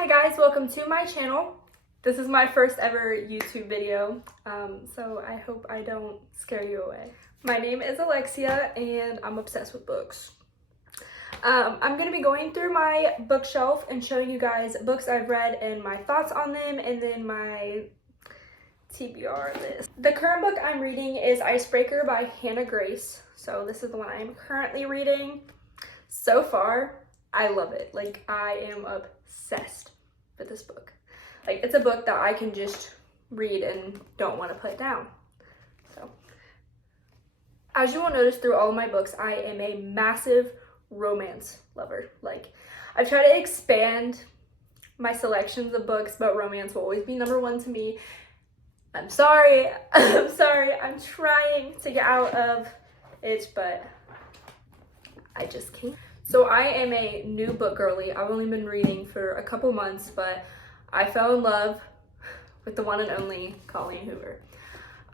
Hi guys, welcome to my channel. This is my first ever YouTube video, so I hope I don't scare you away. My name is Alexia and I'm obsessed with books. I'm going to be going through my bookshelf and showing you guys books I've read and my thoughts on them, and then my TBR list. The current book I'm reading is Icebreaker by Hannah Grace. So this is the one I am currently reading. So far, I love it. Like, I am obsessed with this book. Like, it's a book that I can just read and don't want to put down. So, as you will notice through all of my books, I am a massive romance lover. Like, I've tried to expand my selections of books, but romance will always be number one to me. I'm sorry. I'm sorry. I'm trying to get out of it, but I just can't. So I am a new book girly. I've only been reading for a couple months, but I fell in love with the one and only Colleen Hoover.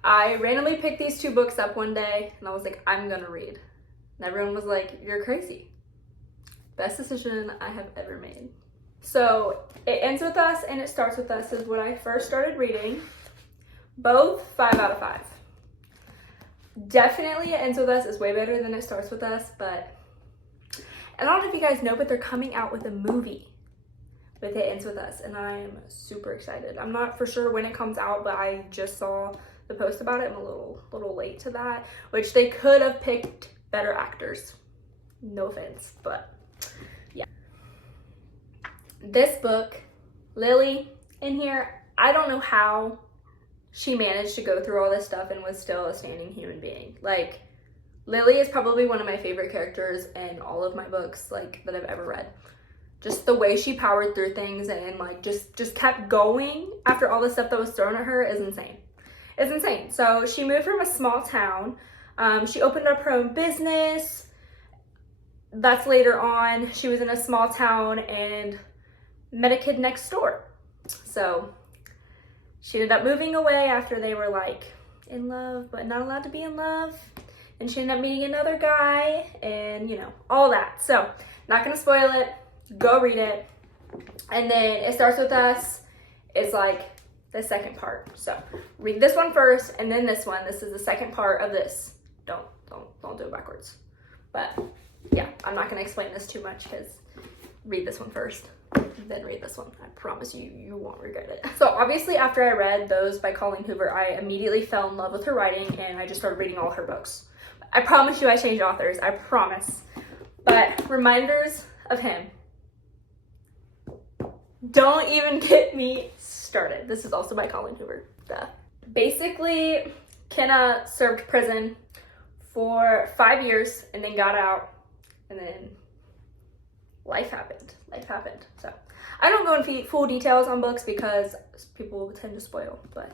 I randomly picked these two books up one day and I was like, I'm gonna read. And everyone was like, you're crazy. Best decision I have ever made. So It Ends With Us and It Starts With Us is what I first started reading. Both 5 out of 5. Definitely It Ends With Us is way better than It Starts With Us, but I don't know if you guys know, but they're coming out with a movie with It Ends With Us, and I'm super excited. I'm not for sure when it comes out, but I just saw the post about it. I'm a little late to that, which they could have picked better actors. No offense, but yeah. This book, Lily in here, I don't know how she managed to go through all this stuff and was still a standing human being. Like, Lily is probably one of my favorite characters in all of my books, like, that I've ever read. Just the way she powered through things and like just kept going after all the stuff that was thrown at her is insane. It's insane. So she moved from a small town. She opened up her own business. That's later on. She was in a small town and met a kid next door. So she ended up moving away after they were like in love, but not allowed to be in love. And she ended up meeting another guy and, you know, all that. So, not gonna spoil it. Go read it. And then It Starts With Us is like the second part. So, read this one first and then this one. This is the second part of this. Don't do it backwards. But, yeah, I'm not gonna explain this too much because read this one first, then read this one. I promise you won't regret it. So obviously after I read those by Colleen Hoover, I immediately fell in love with her writing and I just started reading all her books. I promise you I changed authors, I promise. But reminders of him. Don't even get me started. This is also by Colleen Hoover. Duh. Basically, Kenna served prison for 5 years and then got out, and then life happened. So I don't go into full details on books because people tend to spoil, but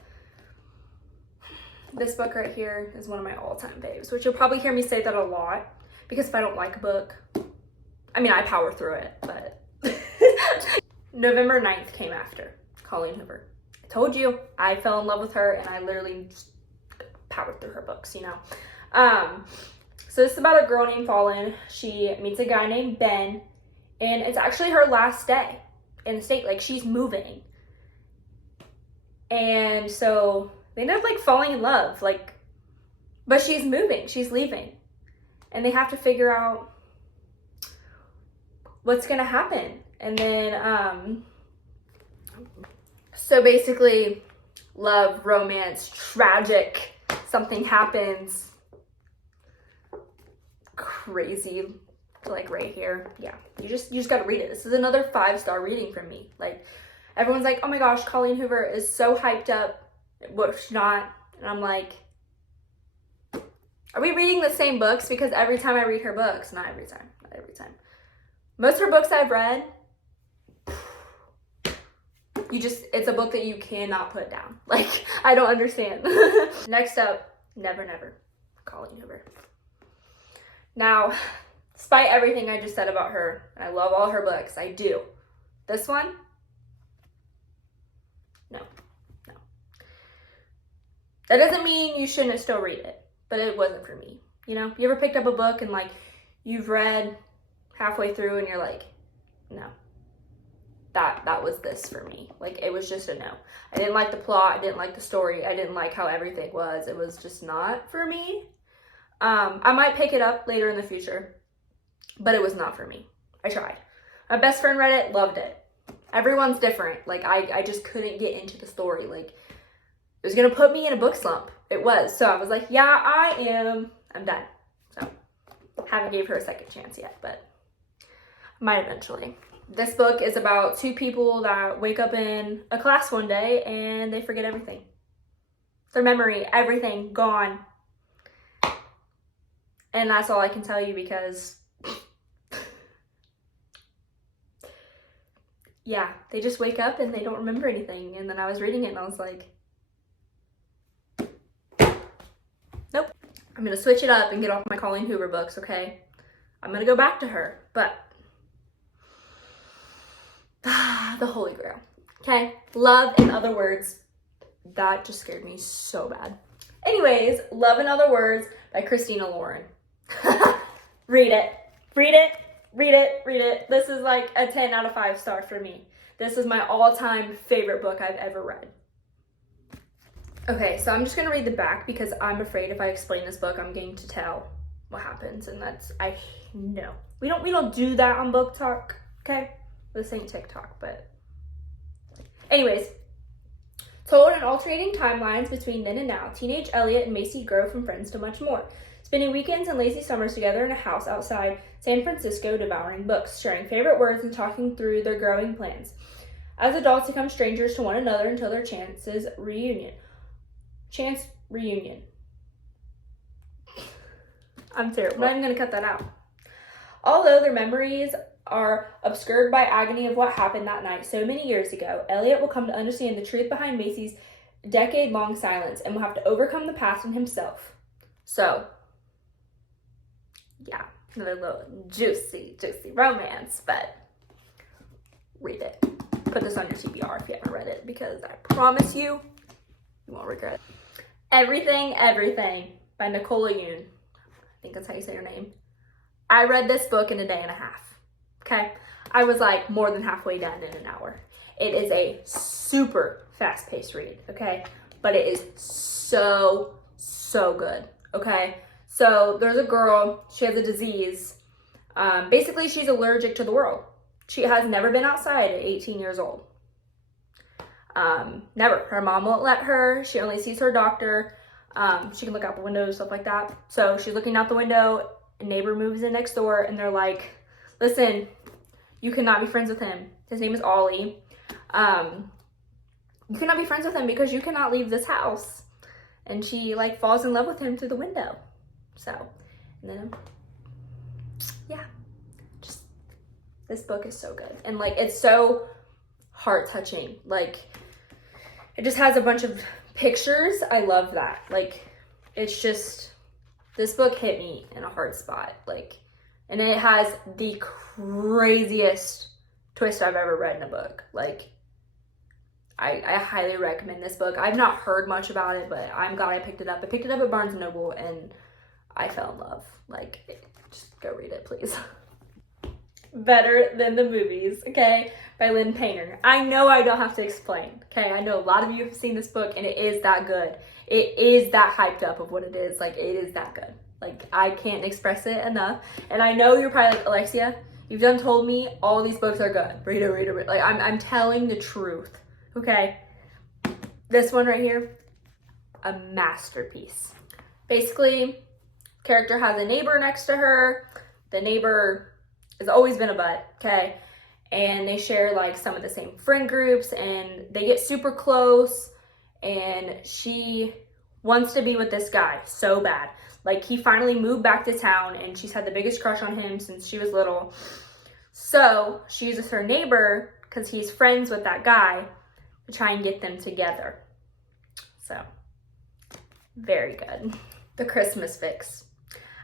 this book right here is one of my all-time faves, which you'll probably hear me say that a lot because if I don't like a book, I mean, I power through it, but November 9th came after Colleen Hoover. I told you, I fell in love with her and I literally just powered through her books, you know. So this is about a girl named Fallen. She meets a guy named Ben, and it's actually her last day in the state. Like, she's moving. And so they end up like falling in love, like, but she's moving, she's leaving. And they have to figure out what's gonna happen. And then, so basically love, romance, tragic, something happens crazy, like right here. Yeah, you just gotta read it. This is another 5-star reading from me. Like, everyone's like, oh my gosh, Colleen Hoover is so hyped up. What if she's not? And I'm like, are we reading the same books? Because every time I read her books, not every time. Most of her books I've read, it's a book that you cannot put down. Like, I don't understand. Next up, Never Never, Colleen Hoover. Now, despite everything I just said about her, and I love all her books, I do. This one, no. That doesn't mean you shouldn't still read it, but it wasn't for me. You know, you ever picked up a book and like you've read halfway through and you're like, no, that was this for me. Like, it was just a no. I didn't like the plot. I didn't like the story. I didn't like how everything was. It was just not for me. I might pick it up later in the future, but it was not for me. I tried. My best friend read it, loved it. Everyone's different. Like, I just couldn't get into the story. Like, it was going to put me in a book slump. It was. So I was like, yeah, I'm done. So, haven't gave her a second chance yet, but might eventually. This book is about two people that wake up in a class one day and they forget everything. Their memory, everything, gone. And that's all I can tell you because, yeah, they just wake up and they don't remember anything. And then I was reading it and I was like, nope. I'm going to switch it up and get off my Colleen Hoover books, okay? I'm going to go back to her, but the Holy Grail, okay? Love in Other Words. That just scared me so bad. Anyways, Love in Other Words by Christina Lauren. Read it. Read it. Read it. Read it. This is like a 10 out of 5 star for me. This is my all-time favorite book I've ever read. Okay, so I'm just going to read the back because I'm afraid if I explain this book, I'm going to tell what happens. And that's, I know. We don't do that on Book Talk, okay? This ain't TikTok, but anyways. Told in alternating timelines between then and now, teenage Elliot and Macy grow from friends to much more, spending weekends and lazy summers together in a house outside San Francisco, devouring books, sharing favorite words, and talking through their growing plans. As adults become strangers to one another until their chance reunion. I'm terrible. I'm not even going to cut that out. Although their memories are obscured by agony of what happened that night so many years ago, Elliot will come to understand the truth behind Macy's decade-long silence and will have to overcome the past in himself. So, yeah, another little juicy romance, but read it. Put this on your TBR if you haven't read it, because I promise you, you won't regret it. Everything by Nicola Yoon. I think that's how you say her name. I read this book in a day and a half. Okay, I was like more than halfway done in an hour. It is a super fast-paced read, okay? But it is so good, okay? So there's a girl, she has a disease. Basically, she's allergic to the world. She has never been outside at 18 years old. Never. Her mom won't let her. She only sees her doctor. She can look out the window and stuff like that. So she's looking out the window, a neighbor moves in next door, and they're like, listen, you cannot be friends with him. His name is Ollie. You cannot be friends with him because you cannot leave this house. And she like falls in love with him through the window. So, and then, yeah, just, this book is so good. And like, it's so heart touching. Like, it just has a bunch of pictures. I love that. Like, it's just, this book hit me in a hard spot. Like, and it has the craziest twist I've ever read in a book. Like, I highly recommend this book. I've not heard much about it, but I'm glad I picked it up. I picked it up at Barnes & Noble, and I fell in love. Like, just go read it, please. Better Than the Movies, okay, by Lynn Painter. I know I don't have to explain, okay? I know a lot of you have seen this book, and it is that good. It is that hyped up of what it is. Like, it is that good. Like, I can't express it enough. And I know you're probably like, Alexia, you've done told me all these books are good. Read it. Like, I'm telling the truth, okay? This one right here, a masterpiece. Basically, character has a neighbor next to her. The neighbor has always been a butt, okay? And they share, like, some of the same friend groups, and they get super close, and she wants to be with this guy so bad. Like, he finally moved back to town, and she's had the biggest crush on him since she was little. So she uses her neighbor, because he's friends with that guy, to try and get them together. So, very good. The Christmas Fix.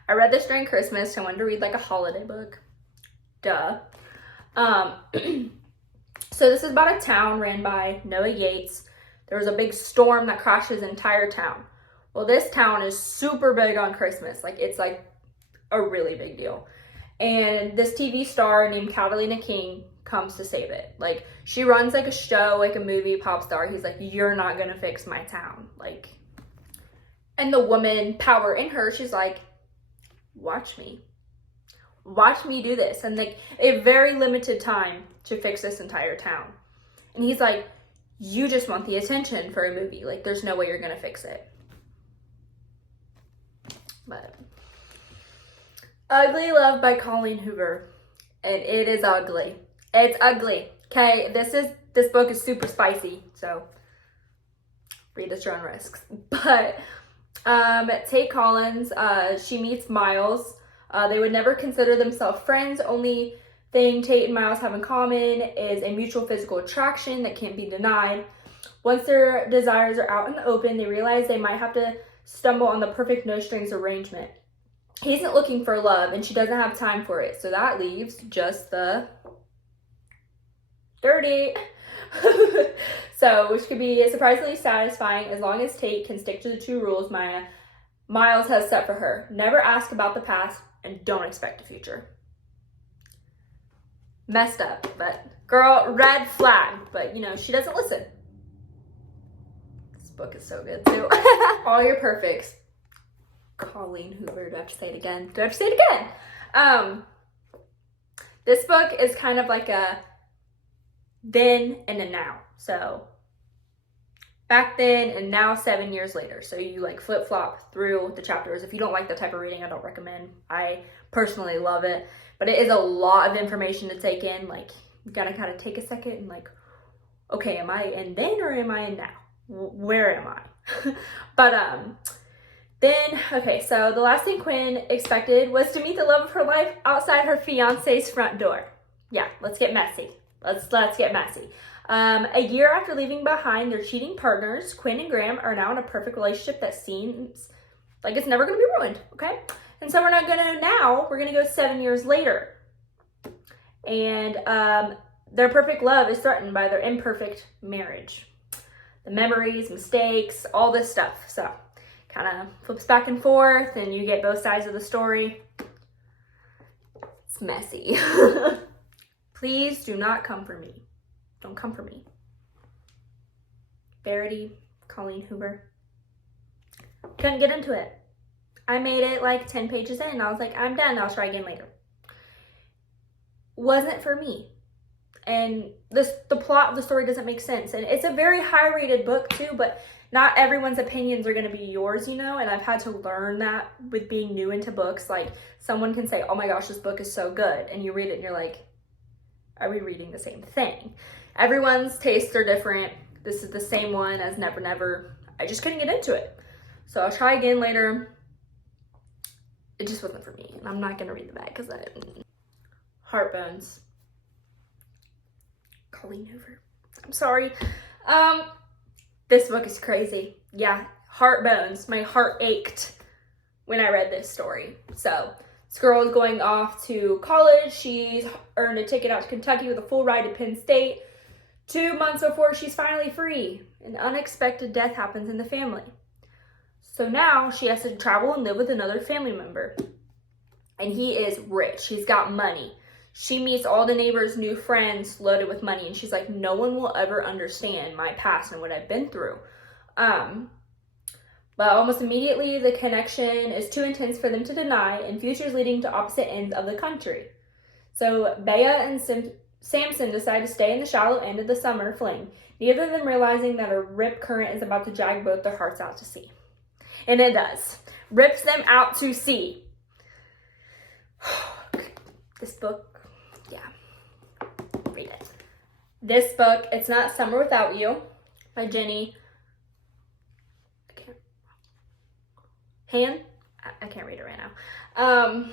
I read this during Christmas, so I wanted to read like a holiday book. Duh. So this is about a town ran by Noah Yates. There was a big storm that crashes the entire town. Well, this town is super big on Christmas. Like, it's like a really big deal. And this TV star named Catalina King comes to save it. Like, she runs like a show, like a movie pop star. He's like, you're not gonna fix my town. Like, and the woman power in her, she's like, watch me do this. And like a very limited time to fix this entire town. And he's like, you just want the attention for a movie. Like, there's no way you're gonna fix it. But Ugly Love by Colleen Hoover. And it is ugly. It's ugly. Okay, this book is super spicy, so read at your own risks. But Tate Collins, she meets Miles. They would never consider themselves friends. Only thing Tate and Miles have in common is a mutual physical attraction that can't be denied. Once their desires are out in the open, they realize they might have to stumble on the perfect no-strings arrangement. He isn't looking for love, and she doesn't have time for it. So that leaves just the dirty. So, which could be surprisingly satisfying as long as Tate can stick to the 2 rules Miles has set for her. Never ask about the past and don't expect a future. Messed up, but girl, red flag. But, you know, she doesn't listen. This book is so good, too. All Your Perfects. Colleen Hoover. Do I have to say it again? This book is kind of like a then and a now. So back then and now 7 years later. So you like flip-flop through the chapters. If you don't like that type of reading, I don't recommend. I personally love it. But it is a lot of information to take in. Like, you gotta kind of take a second and like, okay, am I in then or am I in now? Where am I? But then, okay, so the last thing Quinn expected was to meet the love of her life outside her fiance's front door. Yeah, let's get messy. Let's get messy. A year after leaving behind their cheating partners, Quinn and Graham are now in a perfect relationship that seems like it's never going to be ruined, okay? And so we're going to go 7 years later. And their perfect love is threatened by their imperfect marriage. The memories, mistakes, all this stuff. So kind of flips back and forth and you get both sides of the story. It's messy. Please do not come for me. Don't come for me. Verity, Colleen Hoover. Couldn't get into it. I made it like 10 pages in and I was like, I'm done. I'll try again later. Wasn't for me. And the plot of the story doesn't make sense. And it's a very high rated book too, but not everyone's opinions are going to be yours, you know, and I've had to learn that with being new into books. Like, someone can say, oh my gosh, this book is so good. And you read it and you're like, are we reading the same thing? Everyone's tastes are different. This is the same one as Never Never. I just couldn't get into it. So I'll try again later. It just wasn't for me. And I'm not going to read the back because I didn't. Heartbones. Colleen Hoover. I'm sorry. This book is crazy. Yeah, Heartbones. My heart ached when I read this story. So this girl is going off to college. She's earned a ticket out to Kentucky with a full ride to Penn State. 2 months before she's finally free, an unexpected death happens in the family. So now she has to travel and live with another family member. And he is rich. He's got money. She meets all the neighbors' new friends loaded with money. And she's like, no one will ever understand my past and what I've been through. But almost immediately, the connection is too intense for them to deny, and futures leading to opposite ends of the country. So Bea and Samson decide to stay in the shallow end of the summer fling, neither of them realizing that a rip current is about to drag both their hearts out to sea. And it does. Rips them out to sea. This book, yeah. Read it. This book, It's Not Summer Without You, by Jenny. I can't read it right now.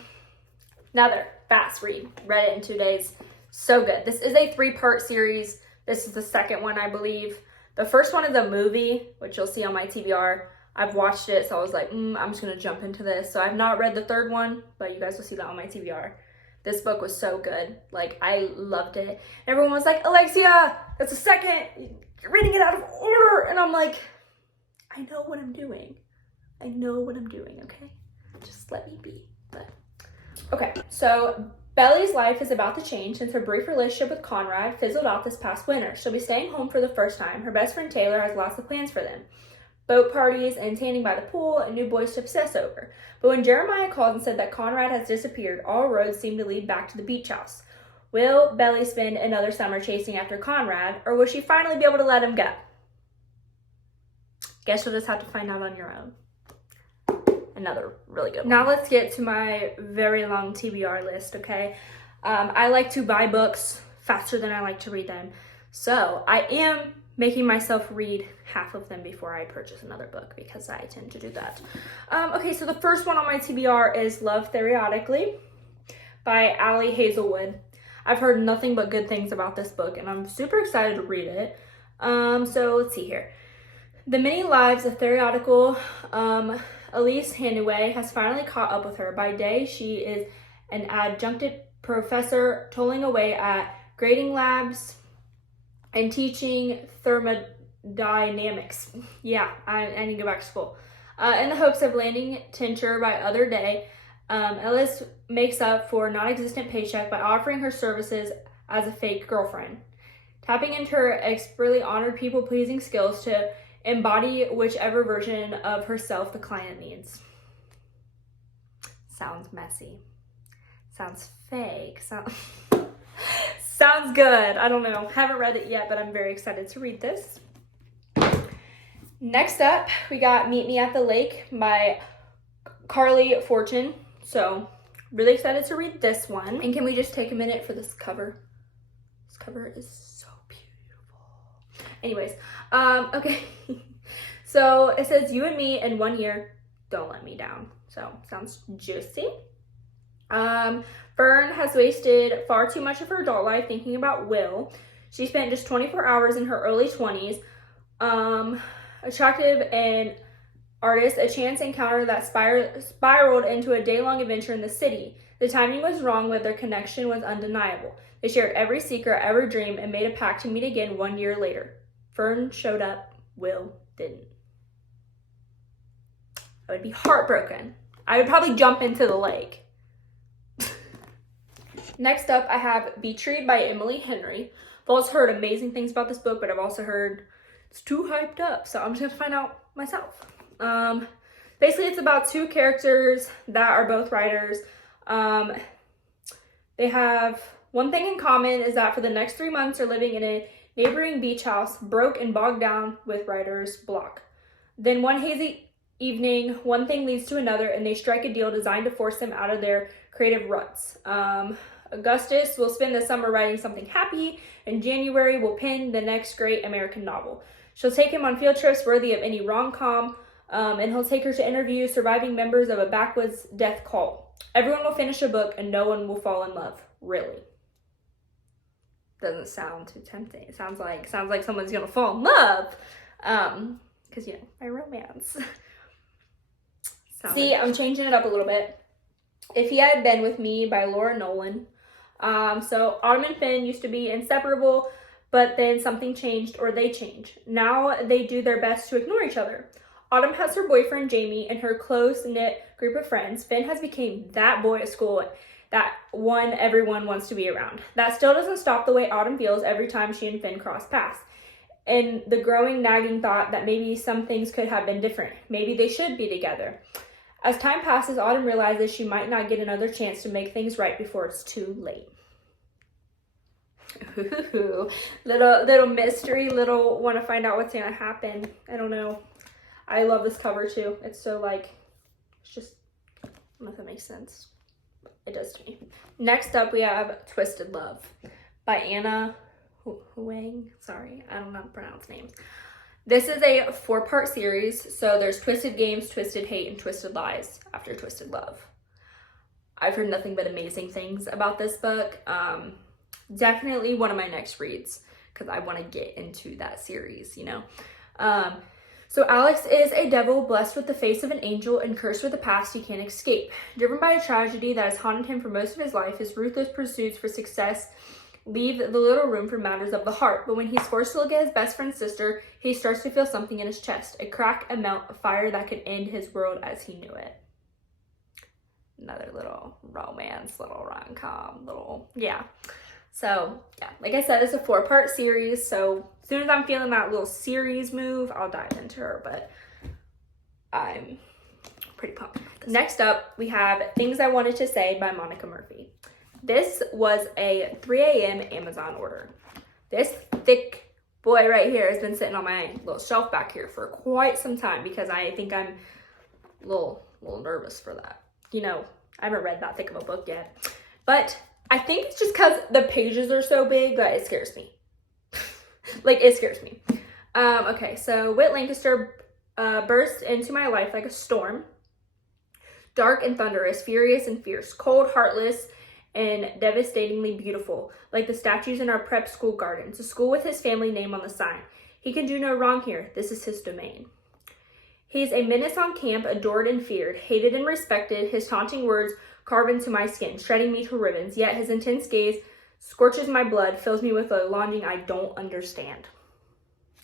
Another fast read. Read it in 2 days. So good. This is a 3-part series. This is the second one, I believe. The first one is a movie, which you'll see on my TBR. I've watched it, so I was like, I'm just going to jump into this. So I've not read the third one, but you guys will see that on my TBR. This book was so good. Like, I loved it. Everyone was like, Alexia, that's a second. You're reading it out of order. And I'm like, I know what I'm doing. I know what I'm doing, okay? Just let me be. But Okay, so Belly's life is about to change since her brief relationship with Conrad fizzled out this past winter. She'll be staying home for the first time. Her best friend Taylor has lots of plans for them. Boat parties and tanning by the pool and new boys to obsess over. But when Jeremiah called and said that Conrad has disappeared, all roads seem to lead back to the beach house. Will Belly spend another summer chasing after Conrad, or will she finally be able to let him go? Guess you'll just have to find out on your own. Another really good one. Now let's get to my very long TBR list, okay? I like to buy books faster than I like to read them. So I am making myself read half of them before I purchase another book because I tend to do that. Okay, so the first one on my TBR is Love Theoretically by Allie Hazelwood. I've heard nothing but good things about this book and I'm super excited to read it. So let's see here. The Many Lives of Theoretical Elise Hanaway has finally caught up with her. By day, she is an adjuncted professor toiling away at grading labs and teaching thermodynamics. Yeah, I need to go back to school. In the hopes of landing tenure by other day, Ellis makes up for non-existent paycheck by offering her services as a fake girlfriend, tapping into her expertly honored people-pleasing skills to embody whichever version of herself the client needs. Sounds messy. Sounds fake. Sounds good. I don't know. Haven't read it yet, but I'm very excited to read this. Next up, we got Meet Me at the Lake by Carly Fortune. So, really excited to read this one. And can we just take a minute for this cover? This cover is so beautiful. Anyways, okay. So it says, you and me in 1 year, don't let me down. So sounds juicy. Fern has wasted far too much of her adult life thinking about Will. She spent just 24 hours in her early 20s. Attractive and artist, a chance encounter that spiraled into a day-long adventure in the city. The timing was wrong, but their connection was undeniable. They shared every secret, every dream, and made a pact to meet again 1 year later. Fern showed up, Will didn't. I would be heartbroken. I would probably jump into the lake. Next up, I have Beach Read by Emily Henry. I've also heard amazing things about this book, but I've also heard it's too hyped up, so I'm just gonna find out myself. Basically, it's about two characters that are both writers. They have one thing in common is that for the next 3 months are living in a neighboring beach house, broke and bogged down with writer's block. Then one hazy evening, one thing leads to another, and they strike a deal designed to force them out of their creative ruts. Augustus will spend the summer writing something happy, and January will pen the next great American novel. She'll take him on field trips worthy of any rom-com, and he'll take her to interview surviving members of a backwoods death cult. Everyone will finish a book, and no one will fall in love. Really. Doesn't sound too tempting. It sounds like someone's gonna fall in love. Because, you know, my romance. See, I'm changing it up a little bit. If He Had Been With Me by Laura Nolan. So Autumn and Finn used to be inseparable, but then something changed or they changed. Now they do their best to ignore each other. Autumn has her boyfriend Jamie and her close-knit group of friends. Finn has become that boy at school that one everyone wants to be around. That still doesn't stop the way Autumn feels every time she and Finn cross paths. And the growing nagging thought that maybe some things could have been different. Maybe they should be together. As time passes, Autumn realizes she might not get another chance to make things right before it's too late. Ooh, little mystery, little want to find out what's going to happen. I don't know. I love this cover too. It's so like, it's just, I don't know if that makes sense. It does to me. Next up, we have Twisted Love by Anna Huang. Sorry, I don't know how to pronounce names. This is a 4-part series, so there's Twisted Games, Twisted Hate, and Twisted Lies after Twisted Love. I've heard nothing but amazing things about this book. Definitely one of my next reads, because I want to get into that series, you know. So Alex is a devil blessed with the face of an angel and cursed with a past he can't escape. Driven by a tragedy that has haunted him for most of his life, his ruthless pursuits for success leave the little room for matters of the heart. But when he's forced to look at his best friend's sister, he starts to feel something in his chest. A crack, a melt, a fire that could end his world as he knew it. another little romance, little rom-com, yeah. So, yeah, like I said, it's a 4-part series, so as soon as I'm feeling that little series move, I'll dive into her, but I'm pretty pumped. Next up, we have Things I Wanted to Say by Monica Murphy. This was a 3 a.m. Amazon order. This thick boy right here has been sitting on my little shelf back here for quite some time because I think I'm a little nervous for that. You know, I haven't read that thick of a book yet, but I think it's just because the pages are so big that it scares me. Like, it scares me. Okay, so Whit Lancaster burst into my life like a storm. Dark and thunderous, furious and fierce, cold, heartless, and devastatingly beautiful, like the statues in our prep school gardens, a school with his family name on the sign. He can do no wrong here. This is his domain. He's a menace on camp, adored and feared, hated and respected, his taunting words carve into my skin, shredding me to ribbons, yet his intense gaze scorches my blood, fills me with a longing I don't understand.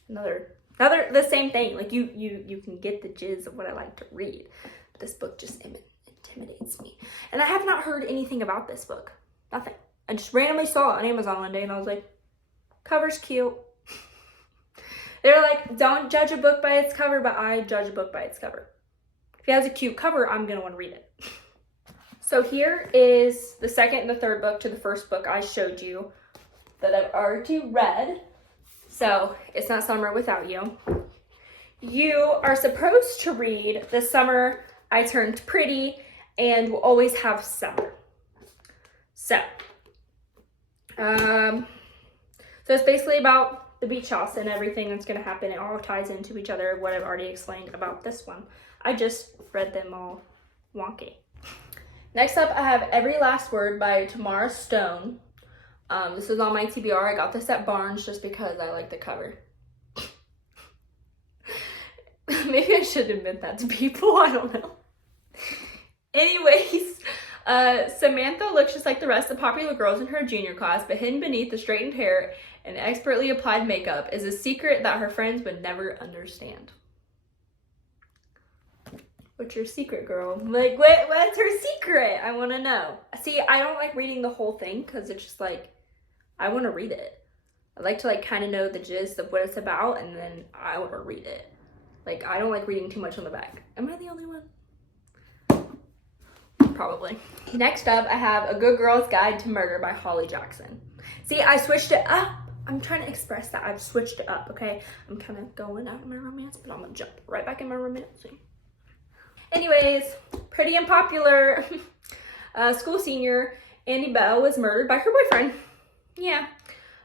Another, the same thing. Like, you can get the jizz of what I like to read. But this book just intimidates me. And I have not heard anything about this book. Nothing. I just randomly saw it on Amazon one day and I was like, cover's cute. They're like, don't judge a book by its cover, but I judge a book by its cover. If it has a cute cover, I'm going to want to read it. So here is the second and the third book to the first book I showed you that I've already read. So it's not summer without you. You are supposed to read The Summer I Turned Pretty and Will Always Have Summer. So it's basically about the beach house and everything that's going to happen. It all ties into each other, what I've already explained about this one. I just read them all wonky. Next up, I have Every Last Word by Tamara Stone. This was on my TBR. I got this at Barnes just because I like the cover. Maybe I should admit that to people. I don't know. Anyways, Samantha looks just like the rest of the popular girls in her junior class, but hidden beneath the straightened hair and expertly applied makeup is a secret that her friends would never understand. What's your secret, girl? Like, what's her secret? I want to know. See, I don't like reading the whole thing because it's just like, I want to read it. I like to like kind of know the gist of what it's about and then I want to read it. Like, I don't like reading too much on the back. Am I the only one? Probably. Next up, I have A Good Girl's Guide to Murder by Holly Jackson. See, I switched it up. I'm trying to express that. I've switched it up, okay? I'm kind of going out of my romance, but I'm going to jump right back in my romancing. Anyways, pretty and popular school senior Andy Bell was murdered by her boyfriend. Yeah.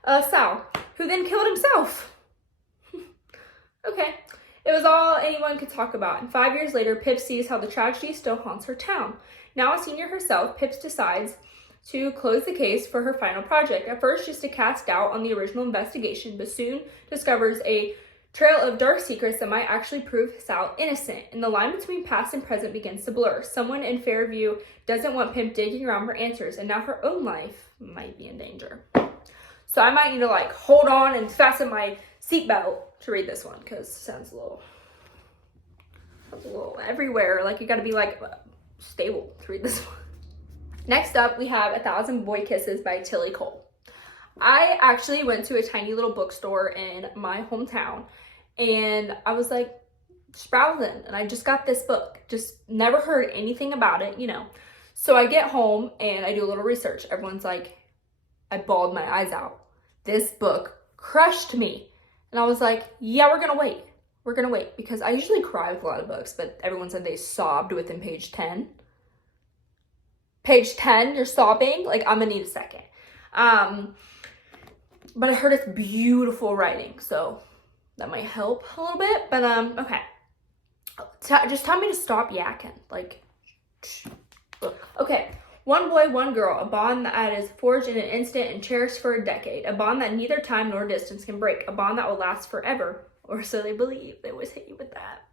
Sal, who then killed himself. Okay. It was all anyone could talk about. And 5 years later, Pip sees how the tragedy still haunts her town. Now a senior herself, Pip decides to close the case for her final project. At first, just to cast doubt on the original investigation, but soon discovers a trail of dark secrets that might actually prove Sal innocent. And the line between past and present begins to blur. Someone in Fairview doesn't want Pip digging around for answers, and now her own life might be in danger. So I might need to like hold on and fasten my seatbelt to read this one because it sounds a little everywhere. Like you got to be like stable to read this one. Next up, we have 1,000 Boy Kisses by Tilly Cole. I actually went to a tiny little bookstore in my hometown and I was like browsing and I just got this book. Just never heard anything about it, you know. So I get home and I do a little research. Everyone's like, I bawled my eyes out. This book crushed me. And I was like, yeah, we're gonna wait. We're gonna wait because I usually cry with a lot of books, but everyone said they sobbed within page 10. Page 10, you're sobbing? Like, I'm gonna need a second. But I heard it's beautiful writing, so that might help a little bit. But, okay. Just tell me to stop yakking. Like, okay. One boy, one girl, a bond that is forged in an instant and cherished for a decade. A bond that neither time nor distance can break. A bond that will last forever. Or so they believe. They always hit you with that.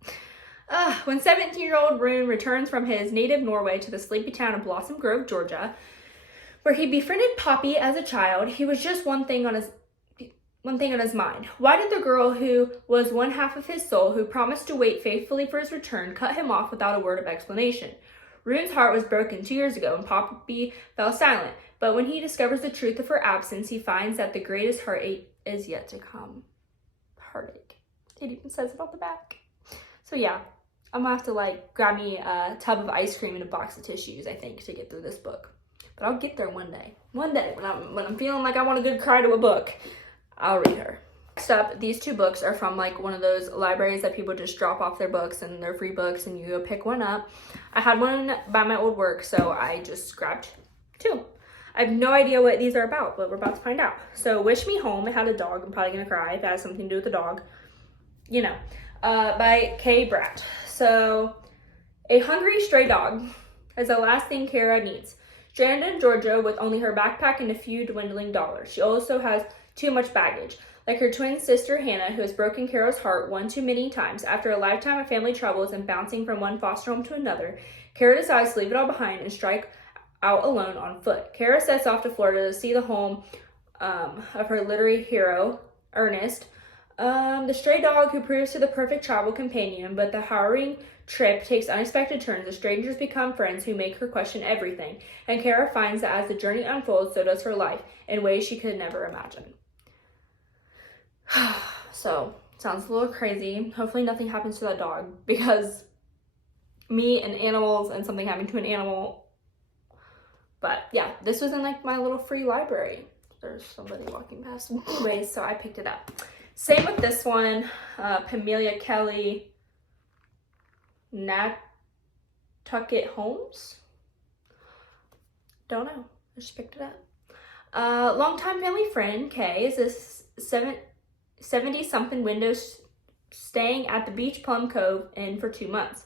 When 17-year-old Rune returns from his native Norway to the sleepy town of Blossom Grove, Georgia, where he befriended Poppy as a child, he was just one thing on his mind. Why did the girl who was one half of his soul, who promised to wait faithfully for his return, cut him off without a word of explanation? Rune's heart was broken 2 years ago and Poppy fell silent. But when he discovers the truth of her absence, he finds that the greatest heartache is yet to come. Heartache. It even says it on the back. So yeah, I'm gonna have to like grab me a tub of ice cream and a box of tissues, I think, to get through this book. But I'll get there one day. One day, when I'm feeling like I want a good cry to a book, I'll read her. Next up, these 2 books are from like one of those libraries that people just drop off their books and they're free books and you go pick one up. I had one by my old work, so I just grabbed 2. I have no idea what these are about, but we're about to find out. So Wish Me Home, it had a dog. I'm probably gonna cry if it has something to do with the dog. You know, by Kay Bratt. So, a hungry stray dog is the last thing Kara needs. Stranded in Georgia with only her backpack and a few dwindling dollars. She also has too much baggage. Like her twin sister Hannah, who has broken Kara's heart one too many times. After a lifetime of family troubles and bouncing from one foster home to another, Kara decides to leave it all behind and strike out alone on foot. Kara sets off to Florida to see the home of her literary hero, Ernest, the stray dog who proves to the perfect travel companion, but the harrowing trip takes unexpected turns. The strangers become friends who make her question everything, and Kara finds that as the journey unfolds, so does her life, in ways she could never imagine. So, sounds a little crazy. Hopefully nothing happens to that dog, because me and animals and something happening to an animal. But yeah, this was in like my little free library. There's somebody walking past me. Anyways, so I picked it up. Same with this one, Pamelia Kelly, Nantucket Holmes. Don't know, I just picked it up. Longtime family friend, Kay, is this 70-something widow staying at the Beach Plum Cove Inn for 2 months.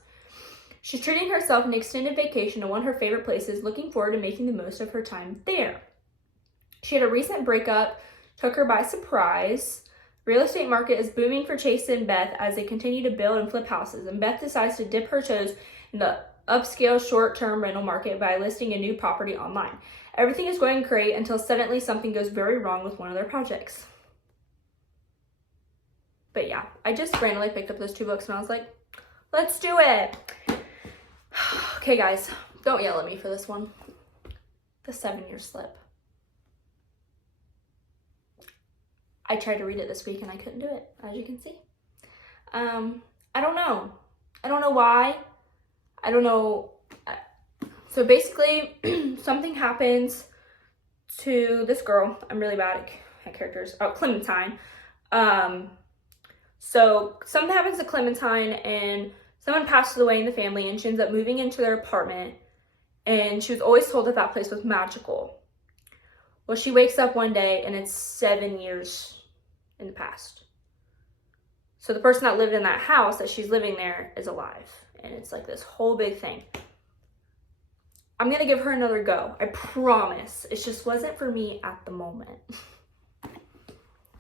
She's treating herself an extended vacation to one of her favorite places, looking forward to making the most of her time there. She had a recent breakup, took her by surprise. Real estate market is booming for Chase and Beth as they continue to build and flip houses, and Beth decides to dip her toes in the upscale short-term rental market by listing a new property online. Everything is going great until suddenly something goes very wrong with one of their projects. But yeah, I just randomly picked up those 2 books and I was like, let's do it. Okay guys, don't yell at me for this one. The 7-Year Slip. I tried to read it this week and I couldn't do it, as you can see. I don't know. I don't know why. I don't know. So basically, something happens to this girl. I'm really bad at characters. Oh, Clementine. So something happens to Clementine and someone passes away in the family and she ends up moving into their apartment, and she was always told that that place was magical. Well, she wakes up one day and it's 7 years in the past. So the person that lived in that house that she's living there is alive, and it's like this whole big thing. I'm gonna give her another go, I promise. It just wasn't for me at the moment.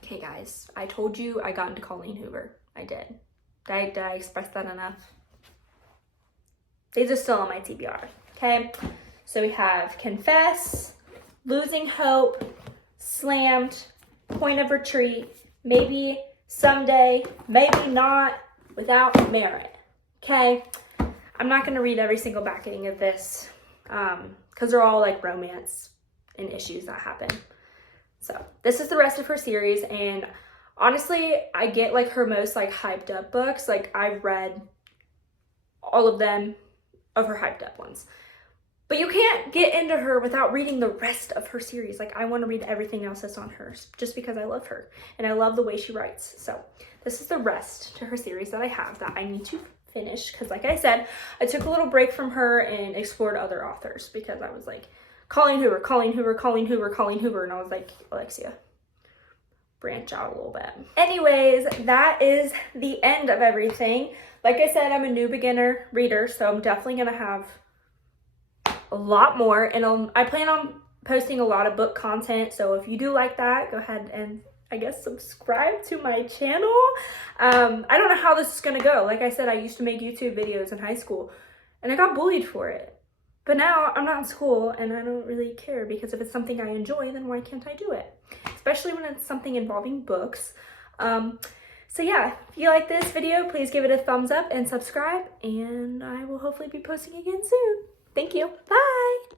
Okay guys, I told you I got into Colleen Hoover. I did. Did I express that enough? These are still on my TBR, okay? So we have Confess, Losing Hope, Slammed, Point of Retreat, Maybe Someday, Maybe Not, Without Merit, okay? I'm not gonna read every single backing of this because they're all like romance and issues that happen. So this is the rest of her series, and honestly, I get like her most like hyped up books. Like I've read all of them of her hyped up ones. But you can't get into her without reading the rest of her series. Like I want to read everything else that's on hers just because I love her and I love the way she writes. So this is the rest to her series that I have that I need to finish because like I said, I took a little break from her and explored other authors because I was like, Colleen Hoover, Colleen Hoover, Colleen Hoover, Colleen Hoover. And I was like, Alexia, branch out a little bit. Anyways, that is the end of everything. Like I said, I'm a new beginner reader, so I'm definitely going to have a lot more. And I plan on posting a lot of book content. So if you do like that, go ahead and I guess subscribe to my channel. I don't know how this is going to go. Like I said, I used to make YouTube videos in high school and I got bullied for it. But now I'm not in school and I don't really care because if it's something I enjoy, then why can't I do it? Especially when it's something involving books. So yeah, if you like this video, please give it a thumbs up and subscribe, and I will hopefully be posting again soon. Thank you. Bye.